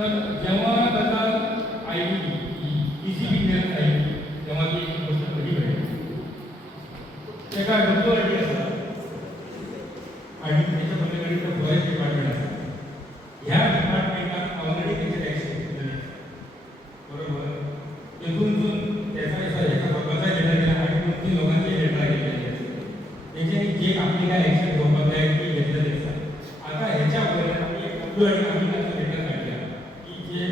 तर जेव्हा त्याचा आय डी ECB घेत आहे तेव्हा ती गोष्ट कधी घडेल ते काय WRD असतात आणि त्याच्या पलीकडे फॉरेस्ट डिपार्टमेंट असतात ह्या डिपार्टमेंटात ऑलरेडी त्याचे टॅक्स घेतलेले बरोबर तिथून त्याचा बघायचा डेटा गेला आणि 2-3 लोकांचे डेटा घेतलेले त्याचे जे आपली काय ॲक्शन घेऊन आहे ती घेतलेली असतात आता ह्याच्यावर आम्ही WRD डेटा काढला की जे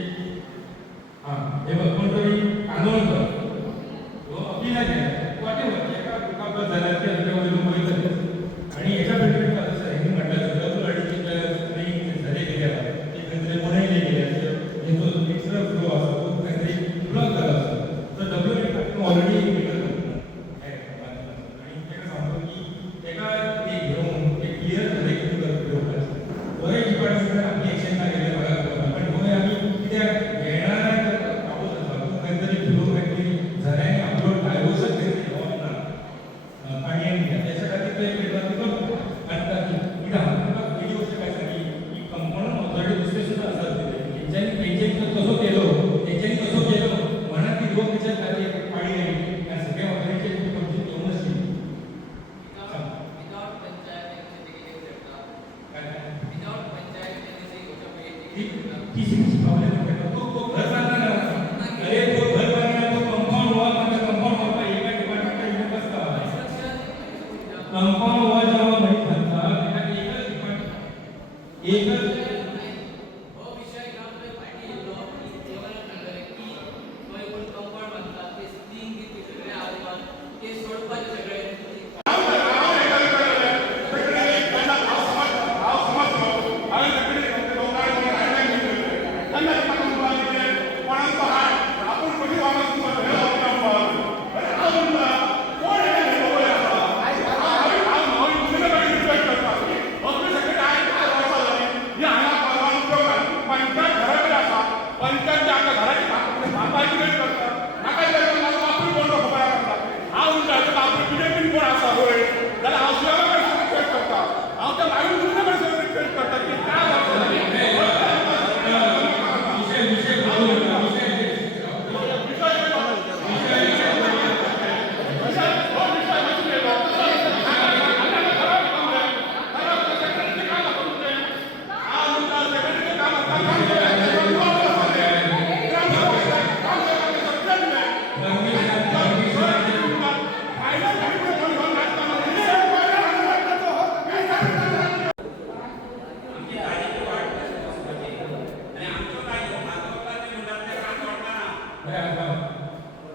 हे बघ कोणतरी कानोळकर तो अपिला गेला वाटेवर एका दुखापत झाला ते अंतर्गत लोक आणि याच्या भेटीत असं हे म्हटलं WRDचे ट्रेनिंग झाले गेल्या ते काहीतरी पुण्याला गेले हे जो एक्स्ट्रा फ्लो असतो तो काहीतरी ब्लॉक झाला असतो तर WRD ऑलरेडी आणि त्याला सांगतो की एका ते घेऊन ते क्लिअर झाले की बरेच डिपार्टमेंट आपली ॲक्शन काय केलं बघा पण होय आम्ही किती येणार पाऊस असतो काहीतरी फ्लो काहीतरी झऱ्याने अपलोड डायव्हर्शन काहीतरी होत ना पाणी आणि त्याच्यासाठी ते पेपर करतो आणि पहिली गोष्ट काय सांगली की कंपाऊंड ऑथॉरिटी दुसरे सुद्धा असतात त्यांच्यानी कसं केलं म्हणा की लोकच्या कार्य पाणी नाही या सगळ्या ऑथॉरिटीचे तुमची येऊ नसतील कंपाउंड वॉल जेव्हा माहित झाला त्याला एकच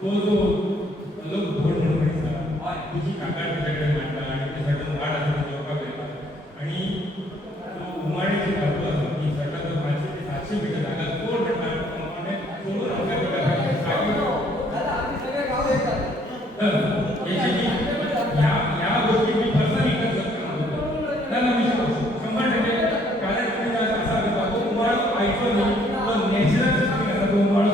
तो जो लोक भोड म्हणून म्हणायचा तुझी काका त्याच्याकडे मांडला आणि त्यासाठी वाट असतो जेव्हा गेला आणि तो उमाडीची घालतो असतो की सरकारचं 500 ते 700 मीटर जागा कोण म्हणणार या गोष्टी मी पर्सनली करत असतो त्याला मी 100% कारण तुम्ही असा तो उमाळ पाहिजे नाही तो नॅचरल तो उमाळ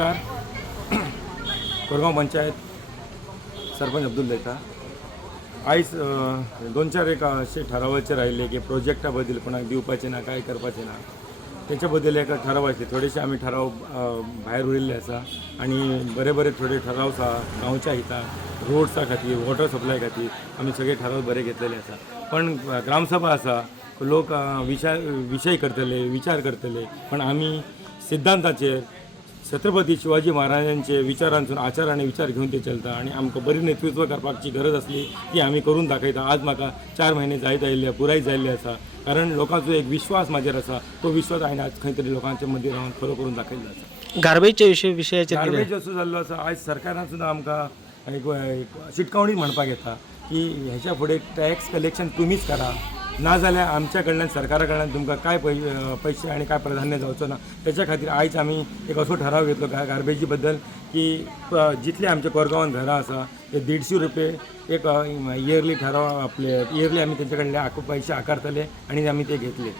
नमस्कार. कोरगांव पंचायत सरपंच अब्दुल लेखा. आयज 2-4 एक असे ठरावाचे राहिले की प्रोजेक्टा बद्दल कोणाक दिवपाचे ना काय करपाचे ना त्याच्या बद्दल एक ठराव आसले. थोडेशे आमी ठराव भायर उडयल्ले आसा आणि बरे बरे थोडे ठराव आसा गांवच्या हिता रोड्सा खातीर वॉटर सप्लाय खातीर आमी सगळे ठराव बरे घेतलेले आसा. पण ग्रामसभा आसा लोक विषय करतले विचार करतले पण आमी सिद्धांताचेर छत्रपती शिवाजी महाराजांचे विचारांसून आचार आणि विचार घेऊन ते चलता आणि आमकां बरी नेतृत्व करपाची गरज असली ती आमी करून दाखयता. आज म्हाका 4 महिने जायत आयिल्ले पुराय जाल्ले आसा कारण लोकांचो एक विश्वास म्हाजेर आसा. तो विश्वास हांवें आज खंय तरी लोकांच्या मदीं रावन खरो करून दाखयल्लो आसा. गार्बेजच्या विशयाचेर गार्बेज असो जाल्लो आसा. आयज सरकारान सुद्दां आमकां एक शिटकावणी म्हणपाक येता की हेच्या फुडें टॅक्स कलेक्शन तुमीच करा नाजाल्यार आमच्या कडल्यान सरकारा कडल्यान तुमकां काय पैसे आणि काय प्राधान्य जावचो ना. त्याच्या खातीर आयज आमी एक असो ठराव घेतलो गार्बेजी बद्दल की जितले आमच्या कोरगांवान घरां आसा ते 150 रुपये एक इयरली ठराव आपले इयरली आमी तेंचे कडले पैसे आकारतले आणि आमी ते घेतले.